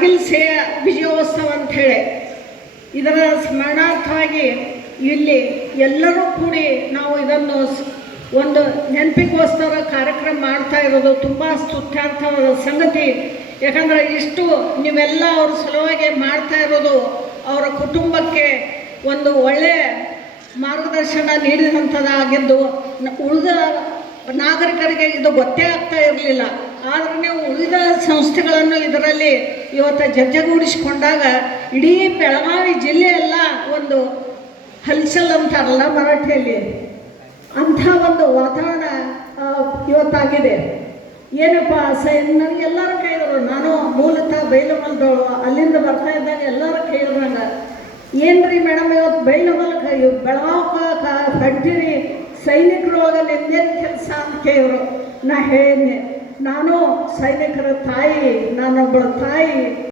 ಕಾರ್ಗಿಲ್ ವಿಜಯೋತ್ಸವ ಅಂಥೇಳಿ ಇದರ ಸ್ಮರಣಾರ್ಥವಾಗಿ ಇಲ್ಲಿ ಎಲ್ಲರೂ ಕೂಡಿ ನಾವು ಇದನ್ನು ಒಂದು ನೆನಪಿಗೋಸ್ಕರ ಕಾರ್ಯಕ್ರಮ ಮಾಡ್ತಾ ಇರೋದು ತುಂಬ ಸ್ತುತ್ಯಾರ್ಥವಾದ ಸಂಗತಿ. ಯಾಕಂದರೆ ಇಷ್ಟು ನೀವೆಲ್ಲ ಅವ್ರ ಸಲುವಾಗಿ ಮಾಡ್ತಾ ಇರೋದು ಅವರ ಕುಟುಂಬಕ್ಕೆ ಒಂದು ಒಳ್ಳೆಯ ಮಾರ್ಗದರ್ಶನ ನೀಡಿದಂಥದ್ದಾಗಿದ್ದು ಉಳಿದ ನಾಗರಿಕರಿಗೆ ಇದು ಗೊತ್ತೇ ಆಗ್ತಾ ಇರಲಿಲ್ಲ. ಆದರೆ ನೀವು ಉಳಿದ ಸಂಸ್ಥೆಗಳನ್ನು ಇದರಲ್ಲಿ ಇವತ್ತು ಜಜ್ಜಗೂಡಿಸಿಕೊಂಡಾಗ ಇಡೀ ಬೆಳಗಾವಿ ಜಿಲ್ಲೆಯೆಲ್ಲ ಒಂದು ಹಲ್ಚಲ್ ಅಂತಾರಲ್ಲ ಮರಾಠಿಯಲ್ಲಿ, ಅಂಥ ಒಂದು ವಾತಾವರಣ ಇವತ್ತಾಗಿದೆ. ಏನಪ್ಪ ನನಗೆ ಎಲ್ಲರೂ ಕೇಳಿದ್ರು, ನಾನು ಮೂಲತಃ ಬೈಲಮಲ್ದವಳು, ಅಲ್ಲಿಂದ ಬರ್ತಾ ಇದ್ದಾಗ ಎಲ್ಲರೂ ಕೇಳಿದ್ರು ನಂಗೆ, ಏನ್ರಿ ಮೇಡಮ್ ಇವತ್ತು ಬೈಲಮಲ್ಕ ಬೆಳಗಾವಿ ಹೊಂಟಿರಿ ಸೈನಿಕರೊಳಗೆ ನಿಂದೇನು ಕೆಲಸ ಅಂತ ಕೇಳಿದ್ರು. ನಾ ಹೇಳಿದ್ನೆ, ನಾನು ಸೈನಿಕರ ತಾಯಿ, ನಾನೊಬ್ಬಳ ತಾಯಿ.